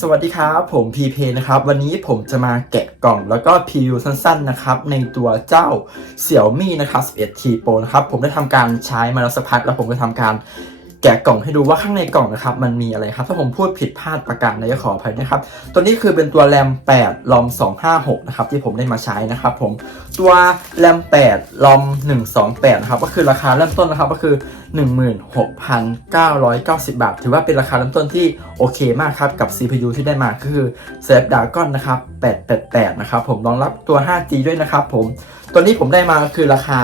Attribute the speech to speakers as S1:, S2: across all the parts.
S1: สวัสดีครับ ผมพีเพนะครับ วันนี้ผมจะมาแกะกล่องแล้วก็พรีวิวสั้นๆนะครับ ในตัวเจ้า Xiaomi นะครับ 11T Pro นะครับ ผมได้ทำการใช้มาแล้วสักพักแล้วผมก็ทำการ แกะกล่องให้ดูว่าข้างในกล่องนะครับมันมีอะไรครับ ถ้าผมพูดผิดพลาดประการใดก็ขออภัยนะครับ ตัวนี้คือเป็นตัวแรม8ลอม256นะครับที่ผมได้มาใช้นะครับผมตัวแรม8ลอม128นะครับก็คือราคาเริ่มต้นนะครับก็คือ 16,990 บาท ถือว่าเป็นราคาเริ่มต้นที่โอเคมากครับกับ CPU ที่ได้มาก็คือ Snapdragon นะครับ888นะครับผมรองรับตัว 5G ด้วยนะครับผมตัวนี้ผมได้มาก็คือราคา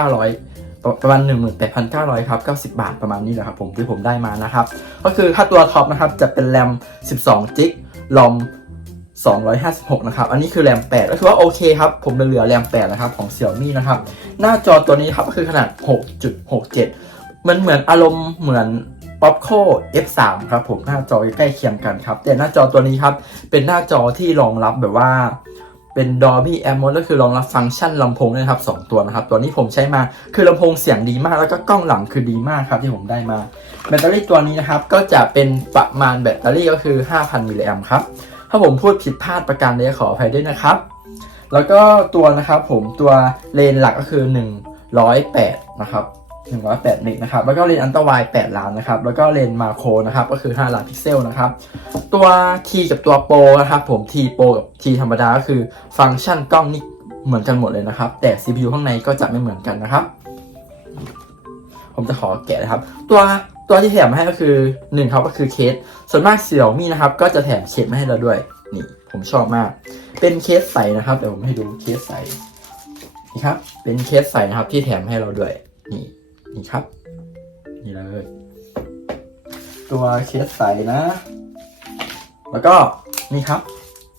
S1: 18,900 ประมาณ 18,900ครับ90 บาทประมาณนี้แหละครับผมที่ผมได้มานะครับ ก็คือถ้าตัวท็อปนะครับจะเป็นแรม 12 จิกลอม256 นะครับ อันนี้คือแรม 8 ก็คือว่าโอเคครับ ผมเหลือแรม 8 นะครับ ของ Xiaomi นะครับ หน้าจอตัวนี้ครับก็คือขนาด 6.67 มันเหมือนอารมณ์เหมือน Popco F3 ครับผม หน้าจอใกล้เคียงกันครับ แต่หน้าจอตัวนี้ครับ เป็นหน้าจอที่รองรับแบบว่า เป็น Dolby Atmos ก็คือรองรับฟังก์ชันลำโพงนะครับ 2 ตัวนะครับ ตัวนี้ผมใช้มาคือลำโพงเสียงดีมากแล้วก็กล้องหลังคือดีมากครับที่ผมได้มา แบตเตอรี่ตัวนี้นะครับ ก็จะเป็นประมาณแบตเตอรี่ก็คือ 5,000 มิลลิแอมป์ครับ ถ้าผมพูดผิดพลาดประการใดขออภัยด้วยนะครับ แล้วก็ตัวนะครับผมตัวเลนหลักก็คือ 108 นะครับ 108เมกนะครับ แล้วก็เลนอันตราย8ล้านนะครับ แล้วก็เลนมาโครนะครับ ก็คือ 5 ล้านพิกเซลนะครับ ตัว T กับตัวโปรนะครับผม T โปรกับ T ธรรมดา ก็คือฟังก์ชันกล้องนี่เหมือนกันหมดเลยนะครับ แต่ CPU ข้างในก็จะไม่เหมือนกันนะครับ ผมจะขอแกะนะครับ ตัวตัวที่แถมมาให้ก็คือหนึ่งครับก็คือเคส ส่วนมากเสี่ยวมี่นะครับ ก็จะแถมเคสมาให้เราด้วย นี่ผมชอบมาก เป็นเคสใสนะครับ เดี๋ยวผมให้ดูเคสใสนี่ครับ เป็นเคสใสนะครับที่แถมให้เราด้วย นี่ นี่ครับ นี่เลย ตัวเคสใสนะ แล้วก็นี่ครับ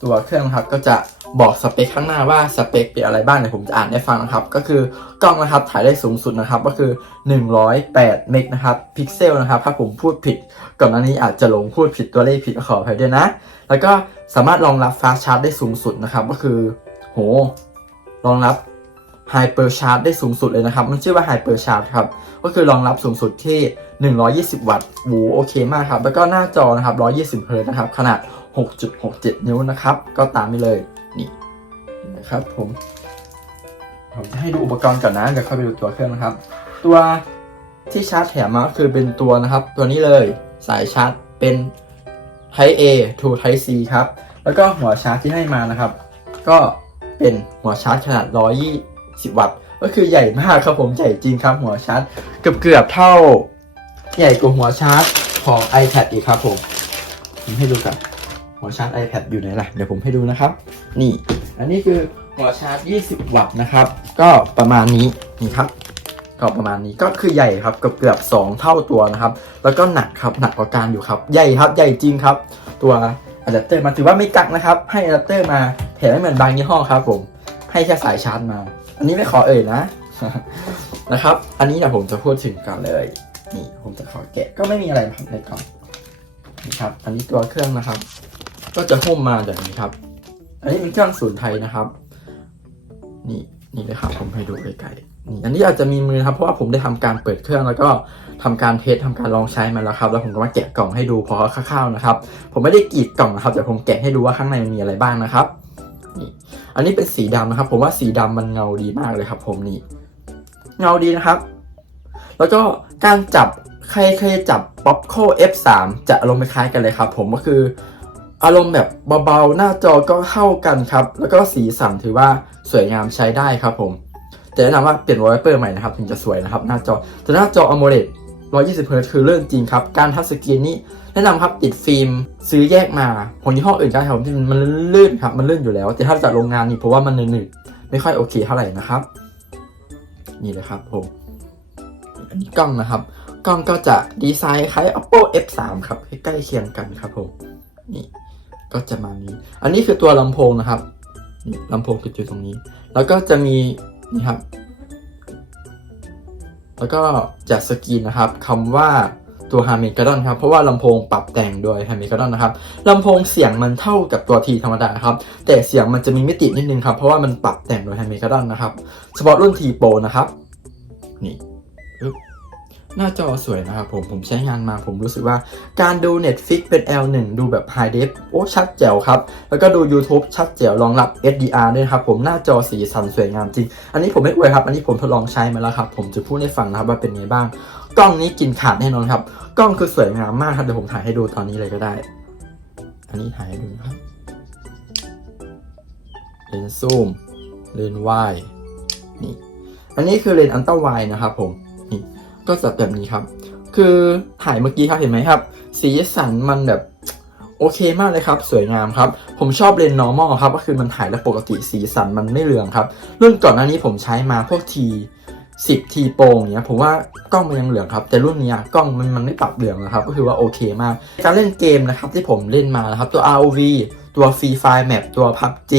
S1: ตัวเครื่องครับก็จะบอกสเปคข้างหน้าว่าสเปคเป็นอะไรบ้างเดี๋ยวผมจะอ่านให้ฟังนะครับ ก็คือกล้องนะครับถ่ายได้สูงสุดนะครับ ก็คือ 108 เมกนะครับพิกเซลนะครับถ้าผมพูดผิดก่อนหน้านี้อาจจะหลงพูดผิดตัวเลขผิดขออภัยด้วยนะ แล้วก็สามารถรองรับฟาสชาร์จได้สูงสุดนะครับ ก็คือ โหรองรับ ไฮเปอร์ชาร์จได้สูงสุดเลยนะครับ มันชื่อว่าไฮเปอร์ชาร์จครับ ก็คือรองรับสูงสุดที่ 120 วัตต์โหโอเคมากครับ แล้วก็หน้าจอนะครับ 120เฮิร์ตซ์นะครับ ขนาด 6.67 นิ้วนะครับ ก็ตามไปเลย นี่นะครับผม ผมจะให้ดูอุปกรณ์ก่อนนะ เดี๋ยวค่อยไปดูตัวเครื่องนะครับ ตัวที่ชาร์จแถมมาก็คือเป็นตัวนะครับ ตัวนี้เลยสายชาร์จเป็น Type A to Type C ครับ แล้วก็หัวชาร์จที่ให้มานะครับ ก็เป็นหัวชาร์จขนาด120 10 วัตต์ ก็คือใหญ่มากครับผมใหญ่จริงครับหัวชาร์จเกือบเกือบเท่า ใหญ่กว่าหัวชาร์จของ iPad อีกครับผมผมให้ดูกันหัวชาร์จ iPad อยู่ไหนล่ะเดี๋ยวผมให้ดูนะครับ นี่ อันนี้คือหัวชาร์จ 20 วัตต์นะครับ ก็ประมาณนี้นี่ครับก็ประมาณนี้ก็คือใหญ่ครับเกือบเกือบสองเท่าตัวนะครับ แล้วก็หนักครับหนักกว่าการอยู่ครับ ใหญ่ครับใหญ่จริงครับ ตัวอะแดปเตอร์มาถือว่าไม่กักนะครับ ให้อะแดปเตอร์มาแถมไม่เหมือนบางยี่ห้อครับผม ให้แค่สายชาร์จมา อันนี้ไม่ขอเอ่ยนะนะครับ อันนี้เดี๋ยวผมจะพูดถึงก่อนเลย นี่ผมจะขอแกะก็ไม่มีอะไรครับในกล่องนี่ครับ อันนี้ตัวเครื่องนะครับ ก็จะหุ้มมาแบบนี้ครับ อันนี้เป็นเครื่องศูนย์ไทยนะครับ นี่นี่เลยครับผมให้ดูไกลๆนี่อันนี้อาจจะมีมือครับเพราะว่าผมได้ทำการเปิดเครื่องแล้วก็ทำการเทสทำการลองใช้มาแล้วครับ แล้วผมก็มาแกะกล่องให้ดูพอคร่าวๆนะครับ ผมไม่ได้กรีดกล่องนะครับแต่ผมแกะให้ดูว่าข้างในมันมีอะไรบ้างนะครับ นี่ อันนี้เป็นสีดำนะครับ ผมว่าสีดำมันเงาดีมากเลยครับ ผมนี่ เงาดีนะครับ แล้วก็การจับใครเคยจับ Popco F3 จะอารมณ์คล้ายกันเลยครับ ผมก็คือ อารมณ์แบบเบาๆ หน้าจอก็เท่ากันครับ แล้วก็สีสันถือว่าสวยงามใช้ได้ครับ ผมแต่แนะนำว่าเปลี่ยนวอลเปอร์ใหม่นะครับ ถึงจะสวยนะครับ หน้าจอแต่หน้าจอ AMOLED 120 Hz คือเรื่องจริงครับ การทัชสกรีนนี่แนะนำครับติดฟิล์มซื้อแยกมาของยี่ห้ออื่นก็ได้ครับที่มันลื่นครับมันลื่นอยู่แล้ว แต่ถ้าจากโรงงานนี่เพราะว่ามันหนืดไม่ค่อยโอเคเท่าไหร่นะครับ นี่เลยครับผมอันนี้กล้องนะครับ กล้องก็จะดีไซน์คล้าย Oppo F3 ครับใกล้เคียงกันครับผมนี่ก็จะมานี้ อันนี้คือตัวลำโพงนะครับนี่ลำโพงติดอยู่ตรงนี้ แล้วก็จะมีนี่ครับ แล้วก็จะสกรีนนะครับคำว่าตัว h a m i g a d o n ครับเพราะว่าลำโพงปรับแต่งโดย h a m i g a d o n นะครับลำโพงเสียงมันเท่ากับตัวทีธรรมดาครับแต่เสียงมันจะมีมิตินิดนึงครับเพราะว่ามันปรับแต่งโดย h a m i g a d o n นะครับเฉพาะรุ่นทีโปนะครับนี่ หน้าจอสวยนะครับผม ผมใช้งานมาผมรู้สึกว่าการดู Netflix เป็น L1 ดูแบบ High Def โอ้ ชัดแจ๋วครับ แล้วก็ดู YouTube ชัดแจ๋วรองรับ SDR ด้วยครับผมหน้าจอสีสันสวยงามจริง อันนี้ผมไม่อวยครับ อันนี้ผมทดลองใช้มาแล้วครับ ผมจะพูดให้ฟังนะครับว่าเป็นไงบ้าง กล้องนี้กินขาดแน่นอนครับ กล้องคือสวยงามมากครับเดี๋ยวผมถ่ายให้ดูตอนนี้เลยก็ได้ อันนี้ถ่ายให้ดูครับเลนส์ซูมเลนส์วายนี่อันนี้คือเลนส์อันต้าไวนะครับผม ก็จะแบบนี้ครับ คือถ่ายเมื่อกี้ครับเห็นไหมครับ สีสันมันแบบโอเคมากเลยครับ สวยงามครับ ผมชอบเลนส์ normal ครับ ก็คือมันถ่ายแล้วปกติสีสันมันไม่เหลืองครับ รุ่นก่อนหน้านี้ผมใช้มาพวกทีสิบทีโปงเนี้ยผมว่ากล้องมันยังเหลืองครับ แต่รุ่นนี้กล้องมันมันไม่ปรับเหลืองนะครับก็คือว่าโอเคมาก การเล่นเกมนะครับที่ผมเล่นมานะครับตัว ROV ตัว Free Fire Map ตัว PUBG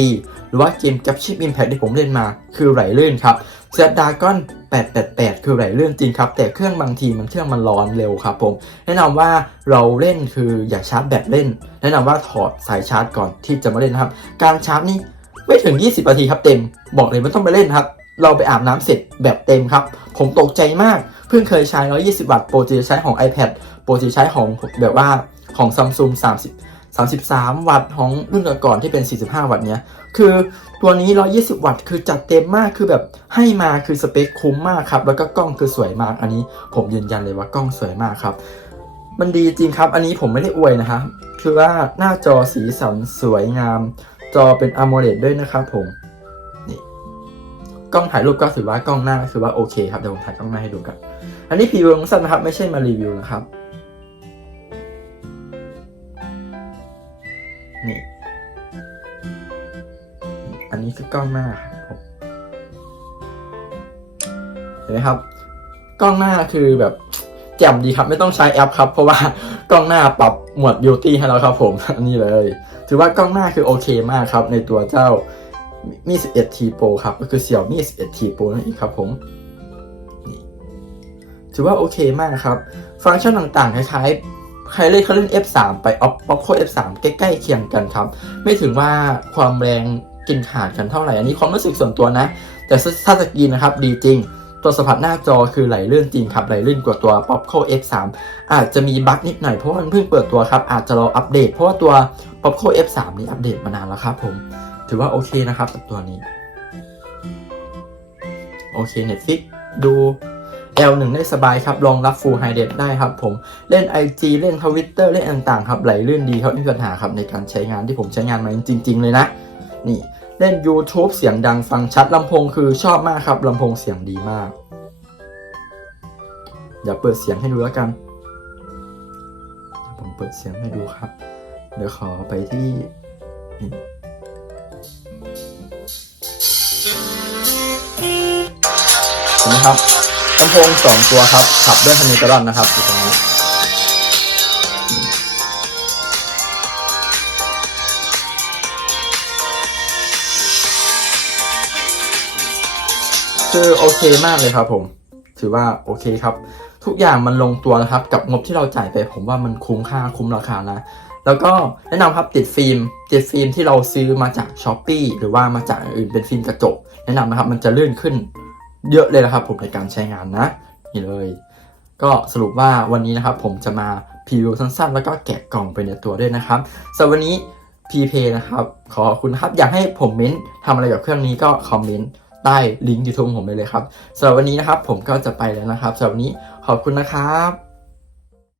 S1: หรือว่าเกม Capture Impact ที่ผมเล่นมาคือไหลลื่นครับ Snapdragon 888 คือหลายเรื่องจริงครับ แต่เครื่องบางทีมันเครื่องมันร้อนเร็วครับผม แนะนำว่าเราเล่นคืออย่าชาร์จแบบเล่น แนะนำว่าถอดสายชาร์จก่อนที่จะมาเล่นนครับ การชาร์จนี่ไม่ถึง 20 นาทีครับเต็ม บอกเลยไม่ต้องไปเล่นครับ เราไปอาบน้ำเสร็จแบบเต็มครับ ผมตกใจมาก เพิ่งเคยใช้ 120 วัตต์ โปรจะใช้ของ iPad โปรจะใช้ของแบบว่าของซัมซุง30 33 วัตต์ของรุ่นก่อนที่เป็น 45 วัตต์เนี้ย คือ ตัวนี้ 120 วัตต์ คือจัดเต็มมาก คือแบบให้มาคือสเปคคุ้มมากครับ แล้วก็กล้องคือสวยมาก อันนี้ผมยืนยันเลยว่ากล้องสวยมากครับ มันดีจริงครับ อันนี้ผมไม่ได้อวยนะครับ คือว่าหน้าจอสีสันสวยงาม จอเป็น AMOLED ด้วยนะครับผม นี่ กล้องถ่ายรูปก็ถือว่ากล้องหน้าคือว่าโอเคครับ เดี๋ยวผมถ่ายกล้องหน้าให้ดูกัน อันนี้พรีวิวสั้นนะครับ ไม่ใช่มารีวิวนะครับ นี่ อันนี้คือกล้องหน้าครับผมเห็นไหมครับ กล้องหน้าคือแบบแจ่มดีครับ ไม่ต้องใช้แอปครับ เพราะว่ากล้องหน้าปรับหมวด beauty ให้เราครับผมอันนี้เลย ถือว่ากล้องหน้าคือโอเคมากครับ ในตัวเจ้ามี 11T Pro ครับ ก็คือเสี่ยวมี 11T Pro นั่นเองครับผมถือว่าโอเคมากครับ ฟังก์ชันต่างๆ คล้ายๆ ใครเล่นเขาเล่น F3 ไป Oppo F3 ใกล้ๆเคียงกันครับ ไม่ถึงว่าความแรง กินขาดกันเท่าไหร่ อันนี้ความรู้สึกส่วนตัวนะ แต่ถ้าสกรีนนะครับดีจริง ตัวสัมผัสหน้าจอคือไหลลื่นจริงครับไหลลื่นกว่าตัว Popco F3 อาจจะมีบั๊กนิดหน่อยเพราะว่ามันเพิ่งเปิดตัวครับอาจจะรออัปเดตเพราะว่าตัว Popco F3 นี้อัปเดตมานานแล้วครับผมถือว่าโอเคนะครับกับตัวนี้โอเค Netflix ดู L1 ได้สบายครับรองรับ Full High Def ได้ครับผมเล่น IG เล่น Twitter เล่นต่างๆครับไหลลื่นดีครับไม่มีปัญหาครับในการใช้งานที่ผมใช้งานมาจริง ๆ เลยนะ นี่เล่น YouTube เสียงดังฟังชัดลำโพงคือชอบมากครับลำโพงเสียงดีมาก เดี๋ยวเปิดเสียงให้ดูแล้วกัน ผมเปิดเสียงให้ดูครับ เดี๋ยวขอไปที่เห็นไหมครับลำโพงสองตัวครับขับด้วยฮันนิกรอนนะครับตรงนี้ คือโอเคมากเลยครับผม ถือว่าโอเคครับ ทุกอย่างมันลงตัวนะครับ กับงบที่เราจ่ายไป ผมว่ามันคุ้มค่าคุ้มราคานะแล้วก็แนะนำครับติดฟิล์มติดฟิล์มที่เราซื้อมาจากช้อปปีหรือว่ามาจากอื่นเป็นฟิล์มกระจก แนะนำนะครับมันจะลื่นขึ้นเยอะเลยนะครับผมในการใช้งานนะนี่เลย ก็สรุปว่าวันนี้นะครับผมจะมาพรีวิวสั้นๆ แล้วก็แกะกล่องไปในตัวด้วยนะครับสำหรับวันนี้พีเพนะครับ ขอบคุณครับ อยากให้ผมเม้นทำอะไรกับเครื่องนี้ก็คอมเมนต์ ใต้ลิงก์ยูทูบผมไปเลยครับสำหรับวันนี้นะครับผมก็จะไปแล้วนะครับสำหรับวันนี้ขอบคุณนะครับ